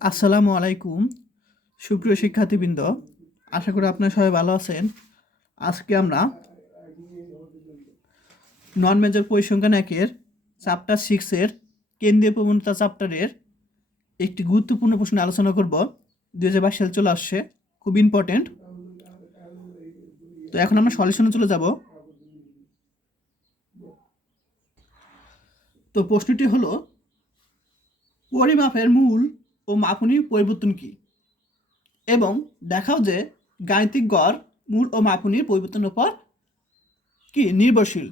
আসসালামু আলাইকুম সুপ্রিয় শিক্ষার্থীবৃন্দ, আশা করি আপনারা সবাই ভালো আছেন। আজকে আমরা নন মেজর পরিসংখ্যান একের চ্যাপ্টার 6-এর কেন্দ্রীয় প্রবণতা চ্যাপ্টারের একটি গুরুত্বপূর্ণ প্রশ্ন আলোচনা করব। 2022 সাল চলে আসছে, খুব ইম্পর্টেন্ট। তো এখন আমরা সলিউশনে চলে যাব। তো প্রশ্নটি হলো, পরিমাপের মূল ও মাপনীর পরিবর্তন কি, এবং দেখাও যে গাণিতিক গড় মূল ও মাপনীর পরিবর্তনের উপর কি নির্ভরশীল।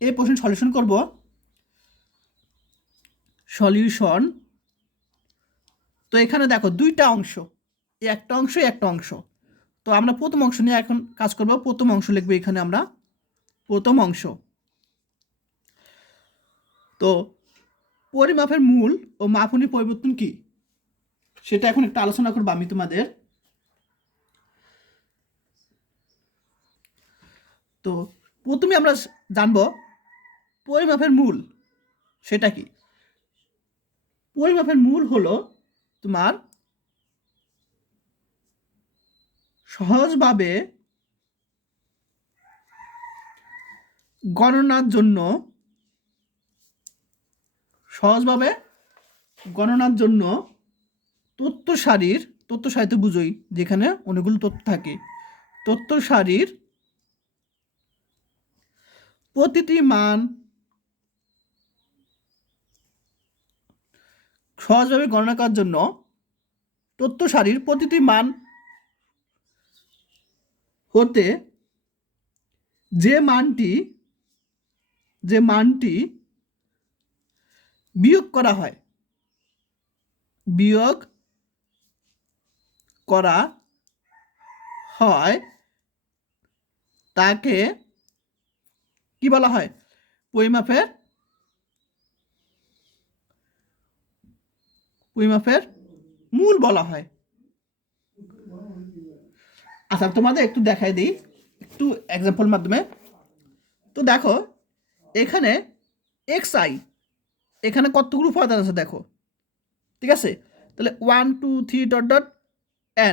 এই প্রশ্ন সলিউশন করব। সলিউশন। তো এখানে দেখো দুইটা অংশ, একটা অংশ একটা অংশ। তো আমরা প্রথম অংশ নিয়ে এখন কাজ করব। প্রথম অংশ লিখবো এখানে আমরা, প্রথম অংশ। তো পরিমাপের মূল ও মাপনীর পরিবর্তন কি সেটা এখন একটু আলোচনা করবো আমি তোমাদের। তো প্রথমে আমরা জানবো পরিমাপের মূল সেটা কি। পরিমাপের মূল হলো তোমার সহজভাবে গণনার জন্য, তথ্য সারির, তথ্য সারিতে বুঝোই যেখানে অনেকগুলো তথ্য থাকে, তথ্য সারির প্রতিটি মান সহজভাবে গণনা করার জন্য তথ্য সারির প্রতিটি মান হতে যে মানটি বিয়োগ করা হয় তাকে কি বলা হয়? পরিমাপের মূল বলা হয়। আচ্ছা, তোমাদের একটু দেখাই দিই একটু এক্সাম্পল মাধ্যমে। তো দেখো এখানে xi, এখানে কতগুলো উপাদান আছে দেখো, ঠিক আছে? তাহলে 1 2 3 ডট ডট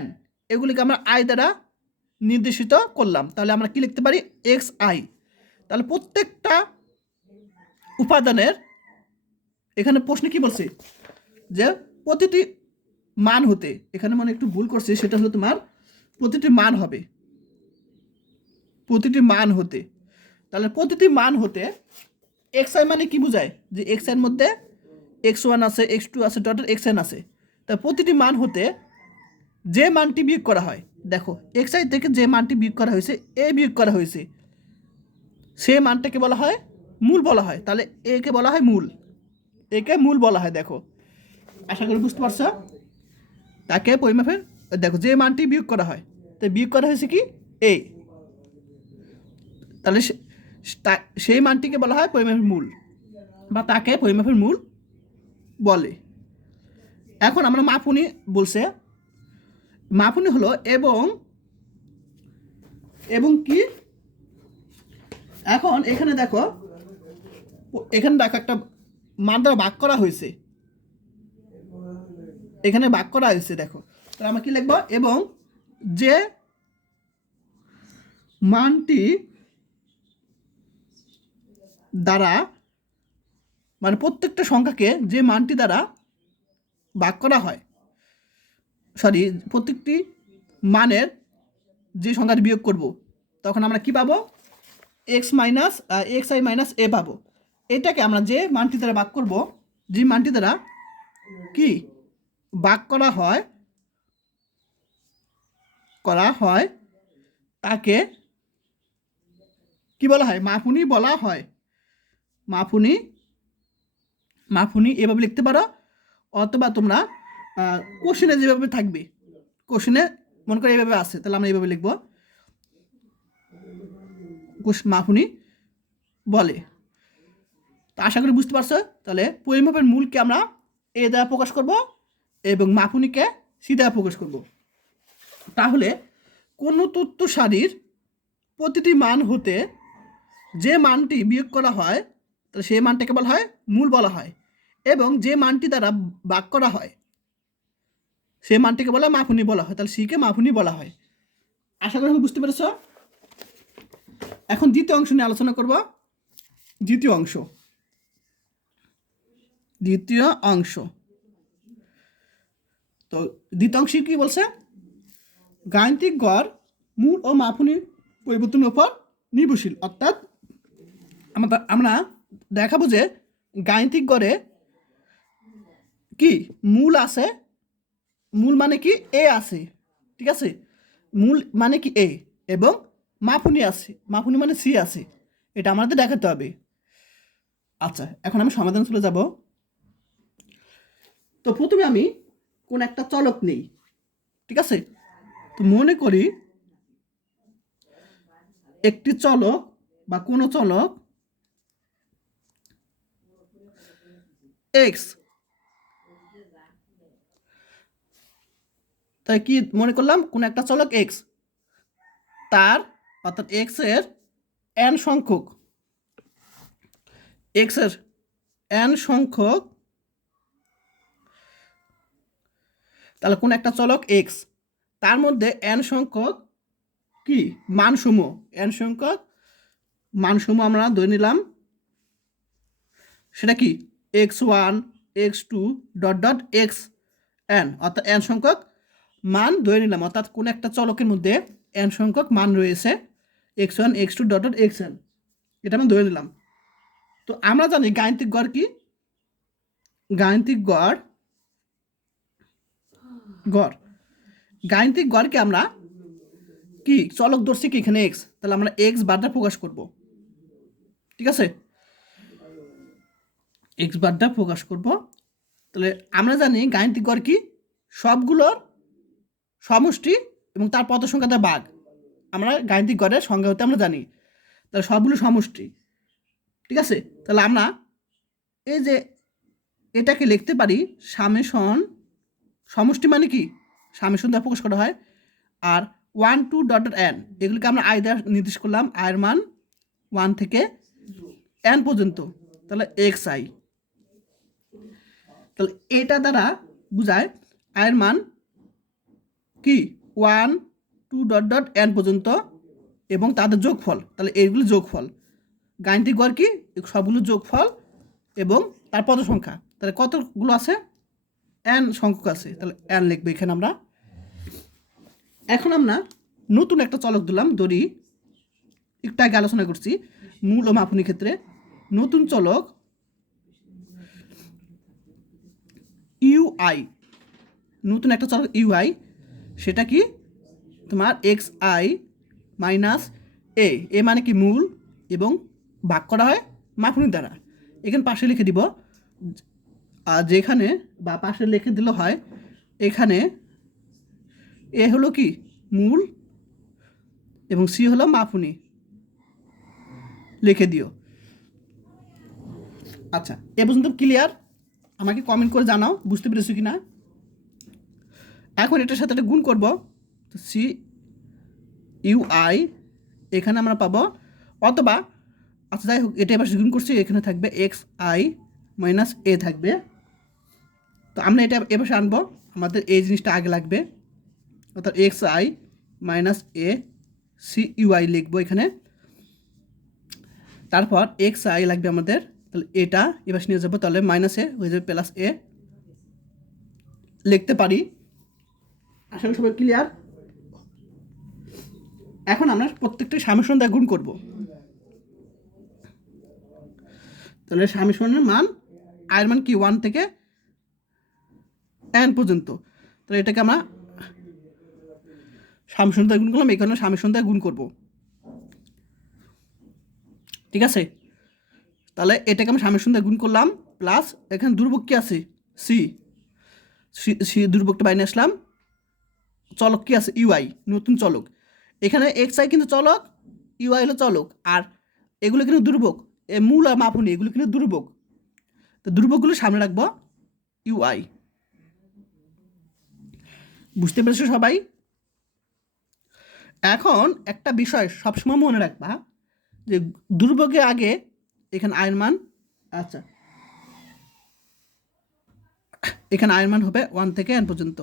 n, এগুলিকে আমরা আই দ্বারা নির্দেশিত করলাম। তাহলে আমরা কি লিখতে পারি? xi। তাহলে প্রত্যেকটা উপাদানের, এখানে প্রশ্নে কি বলছে যে প্রতিটি মান হতে, এখানে মানে একটু ভুল করছে, সেটা হলো তোমার প্রতিটি মান হবে, প্রতিটি মান হতে। তাহলে প্রতিটি মান হতে xi মানে কি বোঝায়? যে xi এর মধ্যে x1 আছে, x2 আছে, ডট xn আছে। তা প্রতিটি মান হতে যে মানটি বিয়োগ করা হয়, দেখো xi থেকে যে মানটি বিয়োগ করা হয়েছে, এ বিয়োগ করা হয়েছে, সেই মানটাকে বলা হয় মূল বলা হয়। তাহলে একে বলা হয় মূল, একে মূল বলা হয়। দেখো, আশা করি বুঝতে পারছো। তাকে পরিমাপের, দেখো যে মানটি বিয়োগ করা হয়, তো বিয়োগ করা হয়েছে কি? এ। তাহলে সেই মানটিকে বলা হয় পরিমাপের মূল, বা তাকে পরিমাপের মূল বলে। এখন আমরা মাপুনি বলছে, মাপুনি হলো এবং কি। এখন এখানে দেখো একটা মান দ্বারা ভাগ করা হয়েছে, এখানে ভাগ করা হয়েছে। দেখো, তাহলে আমরা কি লিখবো? এবং যে মানটি দ্বারা, মানে প্রত্যেকটা সংখ্যাকে যে মানটি দ্বারা ভাগ করা হয়, প্রত্যেকটি মানের যে সংখ্যাটি বিয়োগ করব, তখন আমরা কি পাবো? xi মাইনাস এ পাবো। এটাকে আমরা যে মানটি দ্বারা ভাগ করব, যে মানটি দ্বারা কি ভাগ করা হয় তাকে কি বলা হয়? মাপুনি বলা হয়। মাপুনি এভাবে লিখতে পারো, অথবা তোমরা কোশ্চেনে যেভাবে থাকবে, কোশ্চেনে মনে করে এইভাবে আছে, তাহলে আমরা এইভাবে লিখবো, মাপুনি বলে। তো আশা করি বুঝতে পারছো। তাহলে পরিমাপের মূলকে আমরা এ দ্বারা প্রকাশ করব এবং মাপুনিকে সি দ্বারা প্রকাশ করব। তাহলে কোনো তথ্য সারির প্রতিটি মান হতে যে মানটি বিয়োগ করা হয়, তাহলে সেই মানটাকে বলা হয় মূল বলা হয়। এবং যে মানটি দ্বারা ভাগ করা হয়, সেই মানটিকে বলা হয় মাপুনি বলা হয়, তাহলে সিকে মাপুনি বলা হয়। আশা করি আমি বুঝতে পেরেছ। এখন দ্বিতীয় অংশ নিয়ে আলোচনা করব। দ্বিতীয় অংশ তো দ্বিতীয় অংশে কি বলছে, গাণিতিক গড় মূল ও মাপুনি পরিবর্তনের উপর নির্ভরশীল। অর্থাৎ আমরা দেখাবো যে গাণিতিক গড়ে কি মূল আছে, মূল মানে কি এ আছে, ঠিক আছে, মূল মানে কি এ, এবং মাপুনি আছে, মাপুনি মানে সি আছে, এটা আমাদের দেখাতে হবে। আচ্ছা, এখন আমি সমাধান চলে যাব। তো প্রথমে আমি কোন একটা চলক নেই, ঠিক আছে। তো মনে করি একটি চলক বা কোনো চলক এক্স, তাই কি মনে করলাম কোন একটা চলক এক্স, তার অর্থাৎ এক্স এর এন সংখ্যক, এক্স এর এন সংখ্যক, তাহলে কোন একটা চলক এক্স, তার মধ্যে এন সংখ্যক কি মানসমূহ, এন সংখ্যক মানসমূহ আমরা ধরে নিলাম, সেটা কি x1 x2 dot dot x N, অর্থাৎ এন সংখ্যক মান ধরে নিলাম। অর্থাৎ কোন একটা চলকের মধ্যে এন সংখ্যক মান রয়েছে x1 x2 dot dot x N, এটা আমি ধরে নিলাম। তো আমরা জানি গাণিতিক গড় কি, গাণিতিক গড়কে আমরা কি চলক ধরছি কি এখানে এক্স, তাহলে আমরা এক্স বার দ্বারা প্রকাশ করব, ঠিক আছে, এক্স বার দ্বারা প্রকাশ করব। তাহলে আমরা জানি গাণিতিক গড় কি সবগুলোর সমষ্টি এবং তার পদ সংখ্যা দ্বারা ভাগ, আমরা গাণিতিক গড়ের সংজ্ঞা হতে আমরা জানি, তাহলে সবগুলো সমষ্টি, ঠিক আছে। তাহলে আমরা এই যে এটাকে লিখতে পারি সামেশন, সমষ্টি মানে কি সামেশন দ্বারা প্রকাশ করা হয়, আর 1 2 ডট ডট এন, এগুলিকে আমরা আই দ্বারা নির্দেশ করলাম, আয়ের মান 1 থেকে এন পর্যন্ত, তাহলে এক্স আই, তাহলে এটা দ্বারা বোঝায় আয়ের মান কি 1 2 ডট ডট এন পর্যন্ত এবং তাদের যোগফল, তাহলে এইগুলো যোগফল, গাণিতিক গড় কি সবগুলো যোগফল এবং তার পদ সংখ্যা, তাহলে কতগুলো আছে এন সংখ্যক আছে, তাহলে এন লিখবে এখানে আমরা। এখন আমরা নতুন একটা চলক দিলাম, ধরি একটু আগে আলোচনা করছি মূল ও মাপুনি ক্ষেত্রে, নতুন চলক ইউআই, নতুন একটা চলক ইউআই, সেটা কি তোমার এক্স আই মাইনাস এ, এ মানে কি মূল এবং ভাগ করা হয় মাপুনি দ্বারা, এখানে পাশে লিখে দিব, আর যেখানে বা পাশে লিখে দিলে হয়, এখানে এ হলো কি মূল এবং সি হলো মাপুনি, লিখে দিও। আচ্ছা, এ পর্যন্ত ক্লিয়ার? আমাকে কমেন্ট করে জানাও বুঝতে পেরেছো কি না। এখন এটার সাথে একটা গুণ করব, তো সি ইউআই এখানে আমরা পাবো, অথবা আচ্ছা যাই হোক এটা এবার গুণ করছি, এখানে থাকবে এক্স আই মাইনাস এ থাকবে, তো আমরা এটা এবার আনবো, আমাদের এই জিনিসটা আগে লাগবে, অর্থাৎ X I minus A C UI লিখবো এখানে, তারপর এক্স আই লাগবে আমাদের, তাহলে এটা এবার নিয়ে যাবো, তাহলে মাইনাস এ হয়ে যাবে প্লাস এ লিখতে পারি। আশা করি সবাই ক্লিয়ার। এখন আমরা প্রত্যেকটা সামেশন দ্বারা গুণ করব, তাহলে সামেশনের মান আয়ের মান কি 1 থেকে এন পর্যন্ত, তাহলে এটাকে আমরা সামেশন দ্বারা গুণ করলাম, এখানে সামেশন দ্বারা গুণ করব, ঠিক আছে। তাহলে এটাকে আমরা সামেশন দ্বারা গুণ করলাম, প্লাস এখানে দুর্ভোগ কি আছে সি, সি দুর্ভোগটা বাইরে আসলাম, চলক কি আছে ইউআই নতুন চলক, এখানে এক্স আই কিন্তু চলক, ইউআই হলো চলক, আর এগুলো কিন্তু দুর্ভোগ, এ মূল আর মাপুনি এগুলো কিন্তু দুর্ভোগ, তো দুর্ভোগগুলো সামনে রাখবো ইউআই। বুঝতে পেরেছো সবাই? এখন একটা বিষয় সবসময় মনে রাখবা যে দুর্ভোগের আগে এখানে আয়ের মান, আচ্ছা এখানে আয়ের মান হবে 1 থেকে এন পর্যন্ত,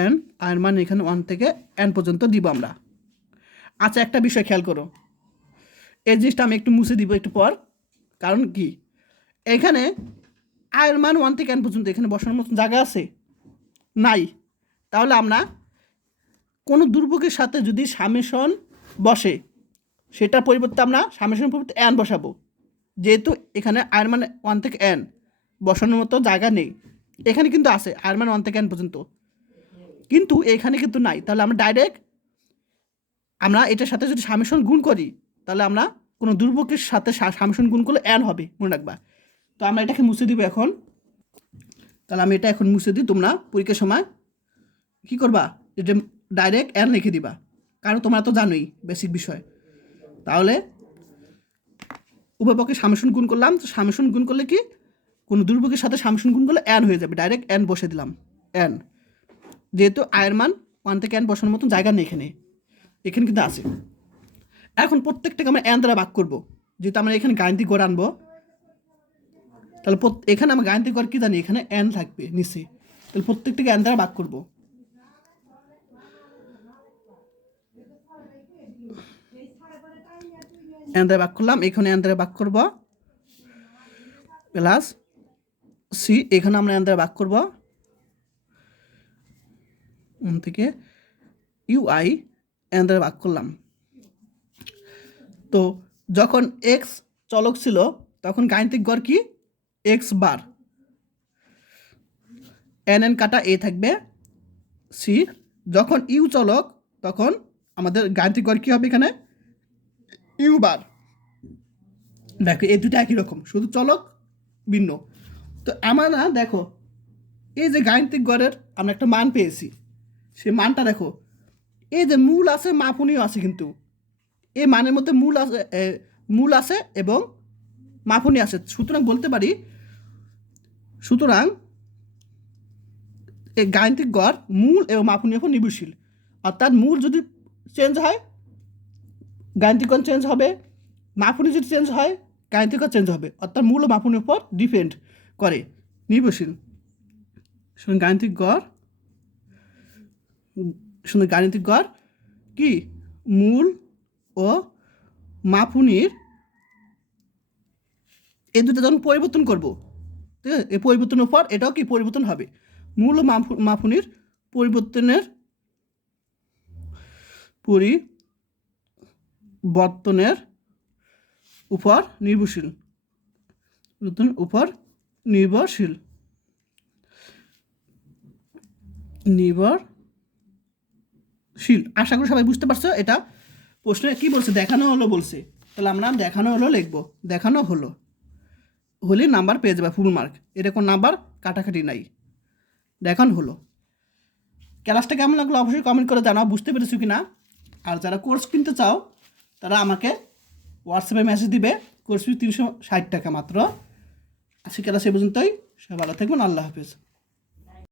এন আর মান এখানে 1 থেকে n পর্যন্ত দিব আমরা। আচ্ছা, একটা বিষয় খেয়াল করো, এই জিনিসটা আমি একটু মুছে দিব একটু পর। কারণ কি, এখানে আয়ের মান 1 থেকে n পর্যন্ত এখানে বসানোর মতন জায়গা আছে? নাই। তাহলে আমরা কোনো দুর্ভোগের সাথে যদি সামেশন বসে, সেটার পরিবর্তে আমরা সামেশন পরিবর্তে n বসাবো, যেহেতু এখানে আয়ের মান 1 থেকে n বসানোর মতো জায়গা নেই। এখানে কিন্তু আছে আয়ের মান 1 থেকে n পর্যন্ত, কিন্তু এখানে কিন্তু নাই। তাহলে আমরা ডাইরেক্ট আমরা এটার সাথে যদি সামেশন গুণ করি, তাহলে আমরা কোনো দুর্ভোগের সাথে সামেশন গুণ করলে n হবে, মনে রাখবা। তো আমরা এটাকে মুছে দিব এখন। তাহলে আমি এটা এখন মুছে দিই। তোমরা পরীক্ষার সময় কী করবা, এটা ডাইরেক্ট n লিখে দিবা, কারণ তোমরা তো জানোই বেসিক বিষয়। তাহলে উভয় পক্ষে সামেশন গুণ করলাম। তো সামেশন গুণ করলে কি, কোনো দুর্ভোগের সাথে সামেশন গুণ করলে n হয়ে যাবে, ডাইরেক্ট n বসে দিলাম n, যেহেতু আয়ের মান 1 থেকে n বসানোর মতন জায়গা নেই এখানে, এখানে কিন্তু আছে। এখন প্রত্যেকটাকে আমরা n দ্বারা ভাগ করবো, যেহেতু আমরা এখানে গাণিতিক গড় আনবো। তাহলে এখানে আমরা গাণিতিক গড় কি জানি, এখানে n থাকবে নিচে, তাহলে প্রত্যেকটাকে n দ্বারা ভাগ করবো। n দ্বারা ভাগ করলাম, এখানে n দ্বারা ভাগ করবো, প্লাস সি, এখানে আমরা n দ্বারা ভাগ করবো, থেকে ইউআই n দ্বারা ভাগ করলাম। তো যখন x চলক ছিল তখন গাণিতিক গড় কি, x বার, n কাটা a থাকবে সি। যখন ইউ চলক তখন আমাদের গাণিতিক গড় কী হবে, এখানে ইউ বার। দেখো এই দুটো একই রকম, শুধু চলক ভিন্ন। তো আমরা না দেখো, এই যে গাণিতিক গড়ের আমরা একটা মান পেয়েছি, সেই মানটা দেখো, এই যে মূল আছে মাপনীয় আছে, কিন্তু এই মানের মধ্যে মূল আছে এবং মাপনীয় আছে। সুতরাং বলতে পারি, সুতরাং এই গাণিতিক গড় মূল এবং মাপনীয় উপর নির্ভরশীল। অর্থাৎ মূল যদি চেঞ্জ হয় গাণিতিক গড় চেঞ্জ হবে, মাপনী যদি চেঞ্জ হয় গাণিতিক গড় চেঞ্জ হবে। অর্থাৎ মূল ও মাপনীর উপর ডিপেন্ড করে, নির্ভরশীল। শুনুন গাণিতিক গড় কি, মূল ও মাপনীর এই দুটো যখন পরিবর্তন করবো, ঠিক আছে, এই পরিবর্তনের পর এটাও কি পরিবর্তন হবে, মূল ও মাপনীর পরিবর্তনের উপর নির্ভরশীল, আশা করি সবাই বুঝতে পারছো। এটা প্রশ্নে কি বলছে, দেখানো হলো বলছে, তাহলে আমরা দেখানো হলো লিখবো, দেখানো হলে নাম্বার পেয়ে যাবে ফুল মার্ক। এরকম নাম্বার কাটাকাটি নাই, দেখানো হলো। ক্লাসটা কেমন লাগলো অবশ্যই কমেন্ট করে জানাও, বুঝতে পেরেছো কি না। আর যারা কোর্স কিনতে চাও তারা আমাকে হোয়াটসঅ্যাপে মেসেজ দিবে, কোর্স ফি 360 টাকা মাত্র। আজকে ক্লাস এ পর্যন্তই, সবাই ভালো থাকবেন, আল্লাহ হাফেজ।